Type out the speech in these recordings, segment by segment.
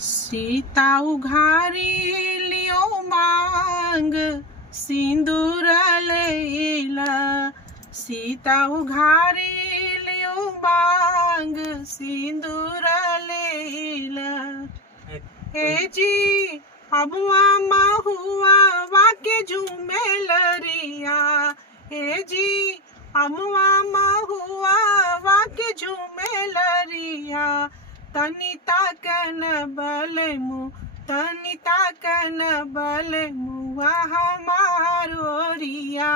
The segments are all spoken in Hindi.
सीता उघारी लियो मांग सिंदूर लेला। सीता उघारी लियो मांग सिंदूर लेला। हे जी हबुआ महुआ वाके झूमे लरिया। हे जी हमुआ महुआ वाके झूमे लरिया। तनिता कन बल मुँह तनिता कन बल मुआ हमारो रिया।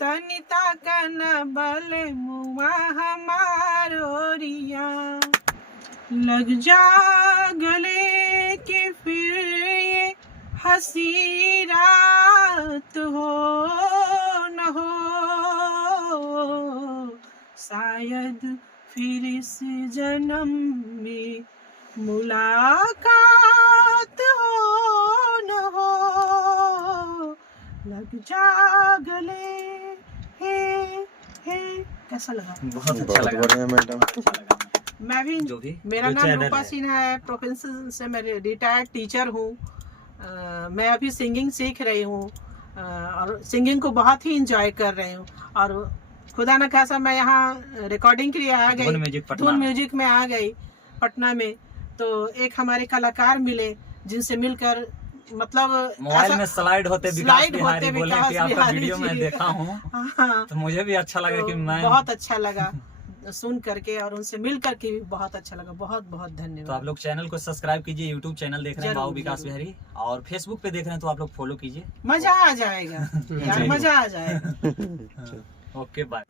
तनिता कन बल मुआ हमारो रिया। लग जा गले के फिर ये हंसी रात हो न हो। शायद फिर इस जन्म में मुलाकात हो न हो। लग जा गले हे। कैसा लगा? बहुत अच्छा लगा मैडम। मैं भी मेरा नाम रूपा सिन्हा है। प्रोफेशन से मैं रिटायर्ड टीचर हूँ। मैं अभी सिंगिंग सीख रही हूँ और सिंगिंग को बहुत ही इंजॉय कर रही हूँ। और खुदा न खासा मैं यहाँ रिकॉर्डिंग के लिए आ गई, धुन म्यूजिक में आ गई पटना में। तो एक हमारे कलाकार मिले जिनसे मिलकर मतलब मोबाइल में स्लाइड होते विकास बिहारी बोले कि आपका वीडियो मैं देखा हूँ। हाँ, तो मुझे भी अच्छा लगा कि मैं बहुत अच्छा लगा सुन करके और उनसे मिल करके भी बहुत अच्छा लगा। बहुत बहुत धन्यवाद। तो आप लोग चैनल को सब्सक्राइब कीजिए। यूट्यूब चैनल देख रहे हैं बाबू विकास बिहारी और फेसबुक पे देख रहे हैं तो आप लोग फॉलो कीजिए। मजा आ जाएगा यार, मजा आ जाएगा। Okay bye.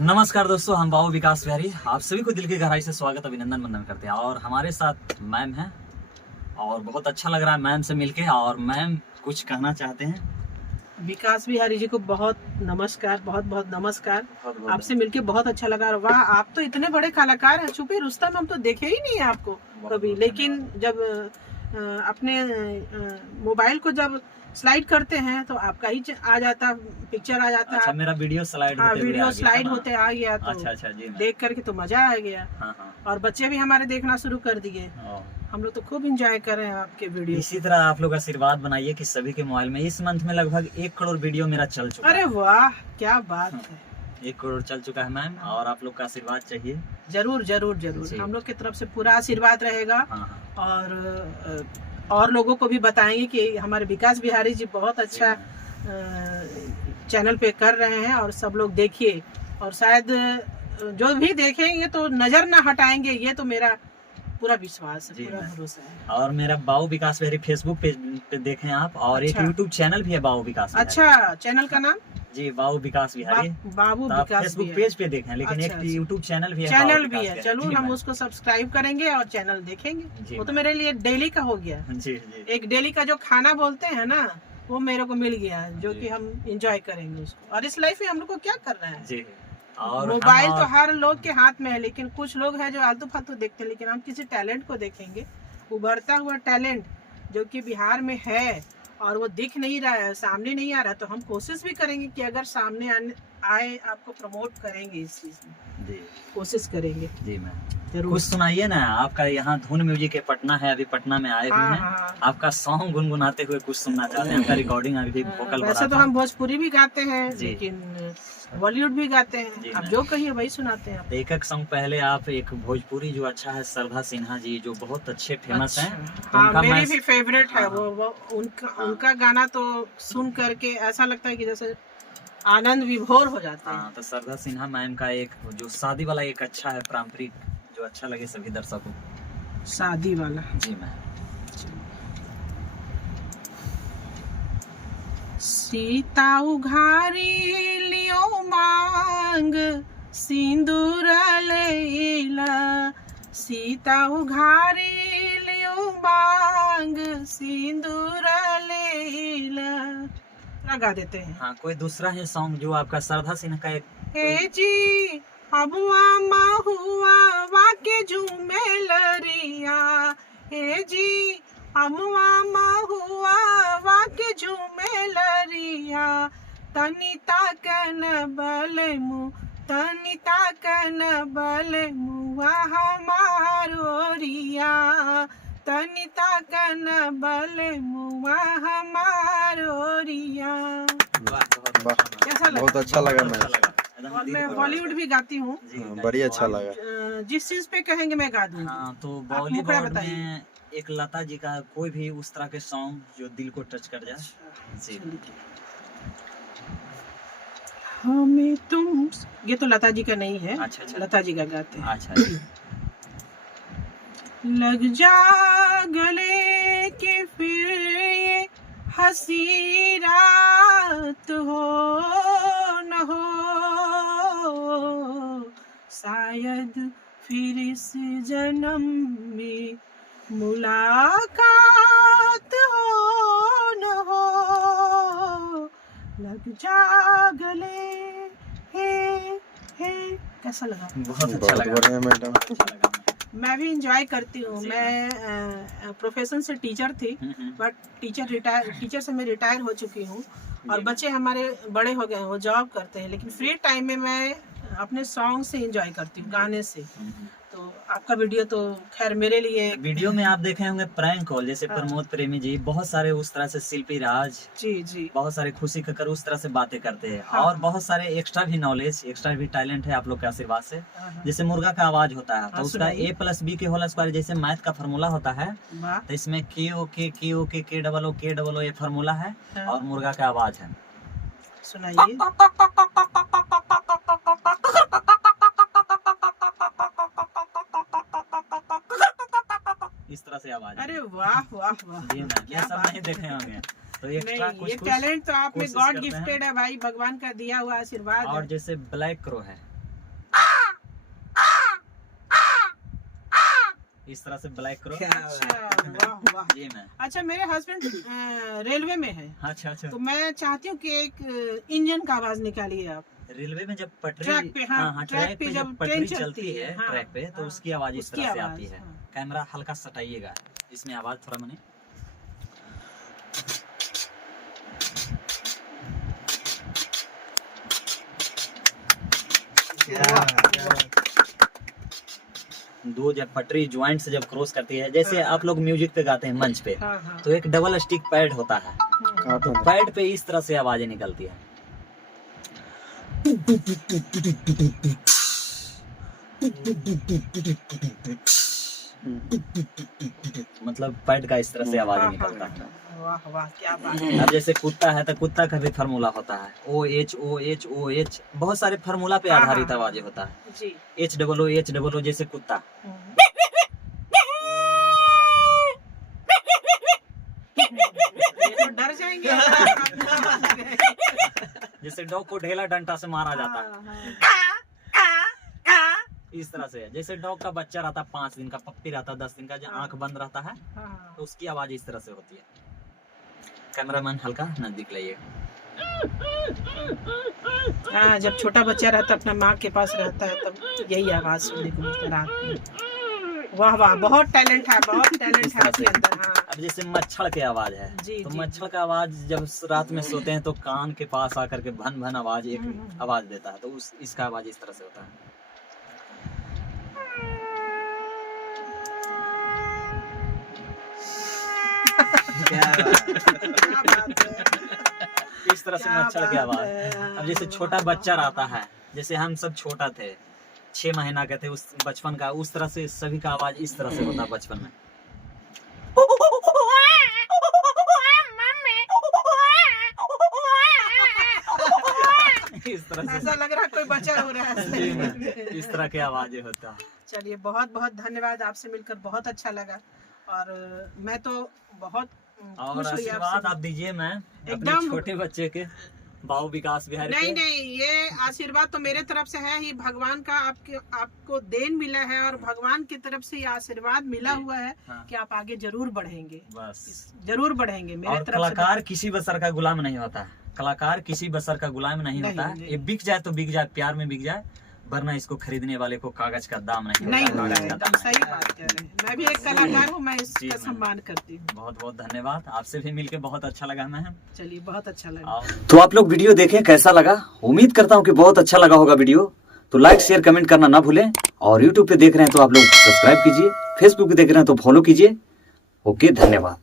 नमस्कार दोस्तों, हम बाबू विकास बिहारी आप सभी को दिल की गहराई से स्वागत अभिनंदन वंदन करते हैं। और हमारे साथ मैम है और बहुत अच्छा लग रहा है मैम से मिलके। और मैम कुछ कहना चाहते हैं? विकास बिहारी जी को बहुत नमस्कार, बहुत बहुत नमस्कार। आपसे मिलके बहुत अच्छा लगा। वाह, आप तो इतने बड़े कलाकार हैं। छुपे रुस्तम हम तो देखे ही नहीं है आपको कभी, लेकिन जब अपने मोबाइल को जब स्लाइड करते हैं तो आपका ही आ जाता, पिक्चर आ जाता। अच्छा, मेरा वीडियो स्लाइड हाँ, वीडियो स्लाइड होते आ गया तो अच्छा जी, देख करके तो मजा आ गया। और बच्चे भी हमारे देखना शुरू कर दिए। हम लोग तो खूब एंजॉय कर रहे हैं आपके वीडियो। इसी तरह आप लोग आशीर्वाद बनाइए कि सभी के मोबाइल में इस मंथ में लगभग 1 करोड़ वीडियो मेरा चल चुका है। अरे वाह, क्या बात है। 1 करोड़ चल चुका है मैम और आप लोग का आशीर्वाद चाहिए। जरूर जरूर जरूर, हम लोग की तरफ से पूरा आशीर्वाद रहेगा। और लोगों को भी बताएंगे कि हमारे विकास बिहारी जी बहुत अच्छा चैनल पे कर रहे हैं और सब लोग देखिए। और शायद जो भी देखेंगे तो नजर ना हटाएंगे, ये तो मेरा पूरा विश्वास है, पूरा भरोसा है। और मेरा बाबू विकास बिहारी फेसबुक पेज पे देखें आप। और एक यूट्यूब चैनल भी है बाबू विकास बिहारी। अच्छा, चैनल का नाम? जी, बाबू विकास बिहारी। बाबू विकास फेसबुक पेज पे देखें, लेकिन एक यूट्यूब चैनल भी है। चैनल भी है, चलो हम उसको सब्सक्राइब करेंगे और चैनल देखेंगे। वो तो मेरे लिए डेली का हो गया। एक डेली का जो खाना बोलते हैं ना, वो मेरे को मिल गया, जो कि हम एंजॉय करेंगे उसको। और इस लाइफ में हम लोग को क्या करना है? और मोबाइल तो हर लोग के हाथ में है, लेकिन कुछ लोग हैं जो आलतू फालतू देखते हैं। लेकिन हम किसी टैलेंट को देखेंगे, उभरता हुआ टैलेंट जो कि बिहार में है और वो दिख नहीं रहा है, सामने नहीं आ रहा, तो हम कोशिश भी करेंगे कि अगर सामने आए आपको प्रमोट करेंगे, इस चीज में कोशिश करेंगे। जी मैम, कुछ सुनाइए ना। आपका यहाँ धुन म्यूजिक है, पटना है, अभी पटना में आए हुए हैं। आपका सॉन्ग गुनगुनाते हुए कुछ सुनना चाहते हैं? आपका रिकॉर्डिंग अभी वोकल वैसे तो हम भोजपुरी भी गाते हैं, लेकिन बॉलीवुड भी गाते हैं। आप जो कहिए वही सुनाते हैं। एक सॉन्ग पहले आप एक भोजपुरी जो अच्छा है, श्रद्धा सिन्हा जी जो बहुत अच्छे फेमस हैं। हाँ, मेरी भी फेवरेट है वो उनका गाना तो सुन करके ऐसा लगता है कि जैसे आनंद विभोर हो जाता है। तो श्रद्धा सिन्हा मैम का एक जो शादी वाला एक अच्छा है, पारंपरिक, जो अच्छा लगे सभी दर्शकों को। शादी वाला? जी मैम। सीता उघारी लियो मांग सिंदूर लेला। सीता उघारी लियो मांग सिंदूर लेला। लगा देते हैं। हाँ, कोई दूसरा है सॉन्ग जो आपका श्रद्धा सिन्हा का एक? हे जी हबुआ महुआ वाके झूमे लरिया। हे जी हमुआ महुआ वाके झूमे लरिया। तनिता कन बल मुँह तनिता कन बल मुआ हमारो रिया। तनिता कन बल मुआ हमारो रिया। कैसा लगा? बहुत अच्छा लगा मैं। और मैं बॉलीवुड भी गाती हूँ, बड़ी अच्छा लगा। जिस चीज पे कहेंगे मैं गा दूंगी। हाँ, तो मुखड़ा बॉलीवुड बताइए। में एक लता जी का कोई भी उस तरह के सॉन्ग जो दिल को टच कर जाए। जी। हमें तुम, ये तो लता जी का नहीं है। अच्छा अच्छा लता जी का गाते हैं। अच्छा। लग जा गले के फिर ये हंसी रात हो न हो, शायद फिर इस जन्म में मुलाकात हो न हो। लग जा गले हे। कैसा लगा? बहुत अच्छा बहुत लगा। बढ़िया मैडम। अच्छा लगा। मैं भी इंजॉय करती हूँ। जी। मैं प्रोफेशन से टीचर थी, बट टीचर से मैं रिटायर हो चुकी हूँ और बच्चे हमारे बड़े हो गए हैं, वो जॉब करते हैं, लेकिन फ्री टाइम में मैं अपने सॉन्ग से एंजॉय करती हूँ, गाने से। तो आपका वीडियो तो खैर मेरे लिए, वीडियो में आप देखे होंगे प्रैंक कॉल, जैसे हाँ। प्रमोद प्रेमी जी, बहुत सारे उस तरह से, शिल्पी राज, जी बहुत सारे खुशी कक्कर उस तरह से बातें करते हैं। हाँ। और बहुत सारे एक्स्ट्रा भी नॉलेज, एक्स्ट्रा भी टैलेंट है आप लोग के आशीर्वाद से। हाँ। जैसे मुर्गा का आवाज होता है तो हाँ, उसका सुनाइए। A+B के होल स्क्वायर जैसे मैथ का फार्मूला होता है, वाह। तो इसमें KOK ये फार्मूला है हाँ। और मुर्गा का आवाज है। सुनाइए। इस तरह से आवाज है। अरे वाह वाह वाह, जी मैम, ये क्या सब बात नहीं है। देखे होंगे, तो नहीं, एक्स्ट्रा ये कुछ टैलेंट तो आप में कोशिश गॉड करते हैं। गिफ्टेड है भाई, भगवान का दिया हुआ आशीर्वाद और है। जैसे ब्लैक क्रो है, इस तरह से ब्लैक क्रो। अच्छा, वाह वाह। जी मैम। अच्छा, मेरे हस्बैंड रेलवे में है, अच्छा अच्छा। तो मैं चाहती हूँ कि एक इंजन का आवाज निकालिए आप। रेलवे में जब पटरी, ट्रैक पे, हाँ, ट्रैक पे जब पटरी चलती है हाँ, ट्रैक पे, तो हाँ, उसकी आवाज इस उसकी तरह से आवाज, आती है। हाँ। कैमरा हल्का सटाइएगा, इसमें आवाज थोड़ा मने। दो जब पटरी ज्वाइंट से जब क्रॉस करती है, जैसे हाँ। आप लोग म्यूजिक पे गाते हैं मंच पे, हाँ, हाँ, तो एक डबल स्टिक पैड होता है, कहाँ तो था? पैड पे इस तरह से आवाजें निकलती है। मतलब पैड का इस तरह से आवाज हाँ, निकलता हाँ, है। हाँ, वाह वाह, क्या बात है। अब जैसे कुत्ता है तो कुत्ता का भी फार्मूला होता है, OH, बहुत सारे फार्मूला पे हाँ, आधारित हाँ, आवाजें होता है। जी। HOO जैसे कुत्ता, ये तो डर जाएंगे अगर जैसे डॉग को ढेला डंडा से मारा जाता है, हाँ, इस तरह से। जैसे डॉग का बच्चा रहता है 5 दिन का, पप्पी रहता है 10 दिन का, जो हाँ। आंख बंद रहता है, हाँ, तो उसकी आवाज इस तरह से होती है। कैमरामैन हल्का नजदीक लाइए। हाँ, जब छोटा बच्चा रहता है अपना माँ के पास रहता है, तब यही आवाज सुनने को मिलता है रात में। वाह वाह, बहुत टैलेंट है, बहुत टैलेंट इस है तरह आपके से। अंदर। हाँ, अब जैसे मच्छर के आवाज है, जी, तो जी, मच्छर का आवाज जब रात में सोते हैं तो कान के पास आकर के भन भन आवाज एक आवाज देता है, तो इसका आवाज इस तरह से होता है। क्या बात है, इस तरह से क्या मच्छर की बात आवाज। है। अब जैसे छोटा बच्चा रहता है, जैसे हम सब छोटा थे, 6 महीना के थे, उस बचपन का, उस तरह से सभी का आवाज इस तरह से होता है बचपन में। इस तरह से ऐसा लग रहा है कोई बच्चा हो रहा जी मैम, है। इस तरह के आवाजें होता है। चलिए, बहुत बहुत धन्यवाद, आपसे मिलकर बहुत अच्छा लगा। और मैं तो बहुत और खुश हुई आशीर्वाद आपसे। आप दीजिए मैम अपने एकदम। छोटे बच्चे के, बाबू विकास बिहारी नहीं के। नहीं, ये आशीर्वाद तो मेरे तरफ से है ही, भगवान का आपको देन मिला है और भगवान की तरफ से ये आशीर्वाद मिला जी। हुआ है हाँ। कि आप आगे जरूर बढ़ेंगे, बस। जरूर बढ़ेंगे मेरे और तरफ से। कलाकार किसी बसर का गुलाम नहीं होता है, कलाकार किसी बसर का गुलाम नहीं होता है। नहीं। ये बिक जाए तो बिक जाए, प्यार में बिक जाए, वरना इसको खरीदने वाले को कागज का दाम नहीं नहीं होता होता है। है, एकदम सही बात कह रहे हैं। मैं भी एक कलाकार हूँ, मैं जी, इसका मैम। सम्मान करती हूँ। बहुत बहुत धन्यवाद, आपसे भी मिलके बहुत अच्छा लगा मैम। चलिए, बहुत अच्छा लगा। तो आप लोग वीडियो देखें, कैसा लगा? उम्मीद करता हूँ कि बहुत अच्छा लगा होगा वीडियो। तो लाइक शेयर कमेंट करना ना भूलें, और यूट्यूब पे देख रहे हैं तो आप लोग सब्सक्राइब कीजिए, फेसबुक पे देख रहे हैं तो फॉलो कीजिए। ओके, धन्यवाद।